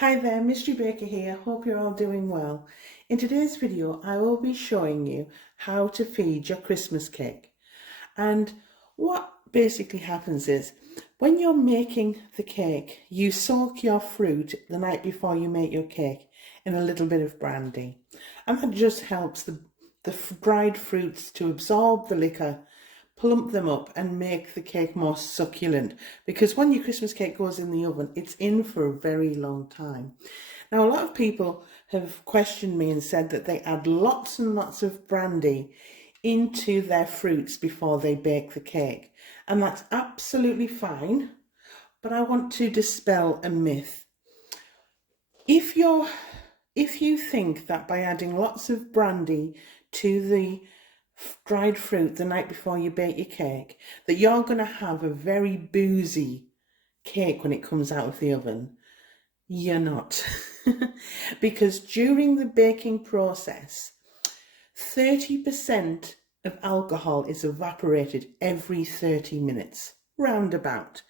Hi there, Mystery Baker here. Hope you're all doing well. In today's video, I will be showing you how to feed your Christmas cake. And what basically happens is, when you're making the cake, you soak your fruit the night before you make your cake in a little bit of brandy. And that just helps the dried fruits to absorb the liquor, plump them up and make the cake more succulent, because when your Christmas cake goes in the oven, it's in for a very long time. Now, a lot of people have questioned me and said that they add lots and lots of brandy into their fruits before they bake the cake, and that's absolutely fine, but I want to dispel a myth. If you think that by adding lots of brandy to the dried fruit the night before you bake your cake, that you're going to have a very boozy cake when it comes out of the oven, you're not. Because during the baking process, 30% of alcohol is evaporated every 30 minutes, roundabout.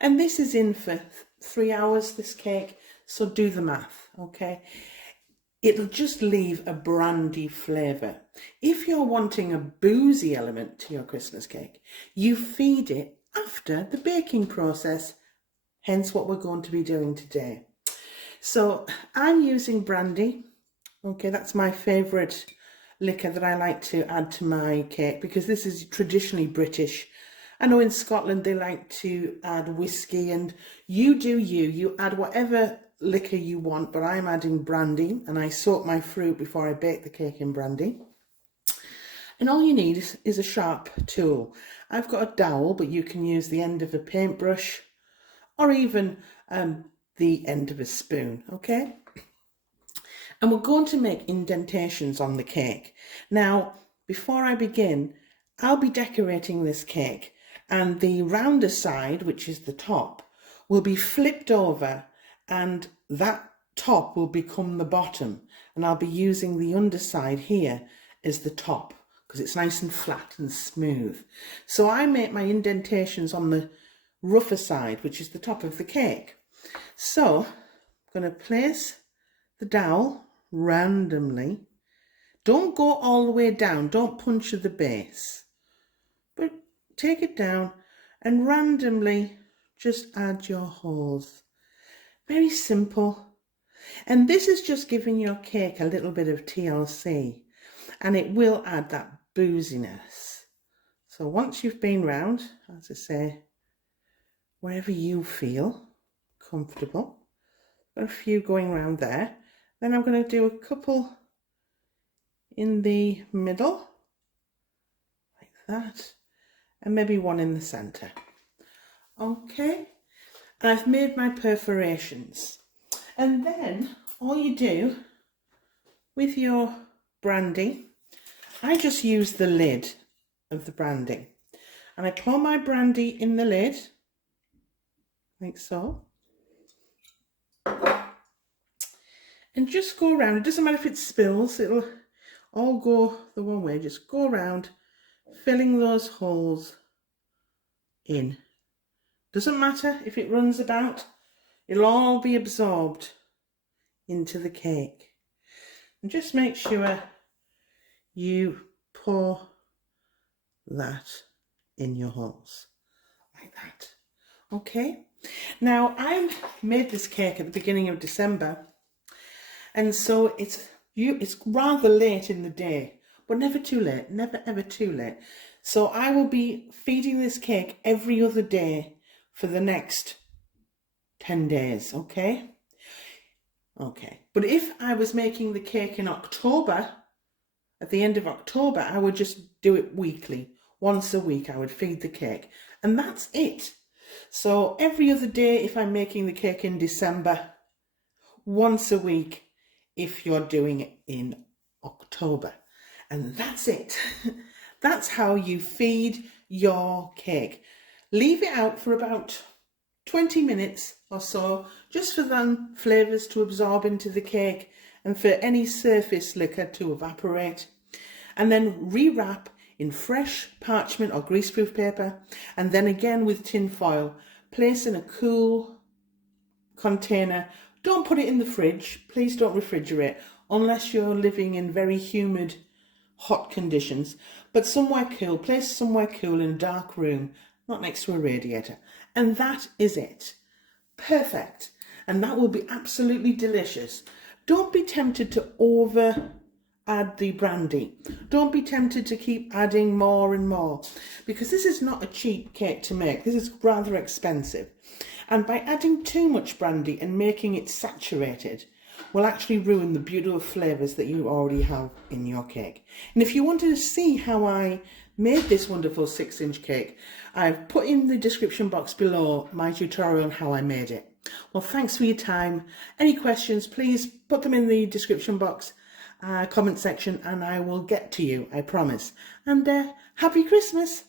And this is in for 3 hours, this cake, so do the math, okay? It'll just leave a brandy flavour. If you're wanting a boozy element to your Christmas cake, you feed it after the baking process, hence what we're going to be doing today. So I'm using brandy. Okay, that's my favourite liquor that I like to add to my cake, because this is traditionally British. I know in Scotland they like to add whiskey, and you do you add whatever liquor you want, but I'm adding brandy, and I soak my fruit before I bake the cake in brandy. And all you need is a sharp tool. I've got a dowel, but you can use the end of a paintbrush or even the end of a spoon, okay? And we're going to make indentations on the cake. Now, before I begin, I'll be decorating this cake, and the rounder side, which is the top, will be flipped over, and that top will become the bottom, and I'll be using the underside here as the top because it's nice and flat and smooth. So I make my indentations on the rougher side, which is the top of the cake. So I'm going to place the dowel randomly. Don't go all the way down, don't puncture the base, but take it down and randomly just add your holes. Very simple. And this is just giving your cake a little bit of TLC, and it will add that booziness. So once you've been round, as I say, wherever you feel comfortable, got a few going round there, then I'm going to do a couple in the middle, like that, and maybe one in the centre. Okay, and I've made my perforations. And then all you do with your brandy, I just use the lid of the brandy, and I pour my brandy in the lid, like so, and just go around. It doesn't matter if it spills, it'll all go the one way. Just go around, filling those holes in. Doesn't matter if it runs about, it'll all be absorbed into the cake. And just make sure you pour that in your holes, like that. Okay, now I made this cake at the beginning of December, and so it's rather late in the day, but never too late, never ever too late. So I will be feeding this cake every other day for the next 10 days, okay? Okay, but if I was making the cake in October, at the end of October, I would just do it weekly. Once a week I would feed the cake, and that's it. So every other day if I'm making the cake in December, once a week if you're doing it in October, and that's it. That's how you feed your cake. Leave it out for about 20 minutes or so, just for them flavours to absorb into the cake and for any surface liquor to evaporate, and then rewrap in fresh parchment or greaseproof paper, and then again with tin foil, place in a cool container. Don't put it in the fridge. Please don't refrigerate unless you're living in very humid, hot conditions. But somewhere cool, place somewhere cool in a dark room, not next to a radiator. And that is it. Perfect. And that will be absolutely delicious. Don't be tempted to add the brandy. Don't be tempted to keep adding more and more, because this is not a cheap cake to make. This is rather expensive. And by adding too much brandy and making it saturated will actually ruin the beautiful flavours that you already have in your cake. And if you wanted to see how I made this wonderful 6-inch cake, I've put in the description box below my tutorial on how I made it. Well, thanks for your time. Any questions, please put them in the description box, comment section, and I will get to you, I promise. And happy Christmas!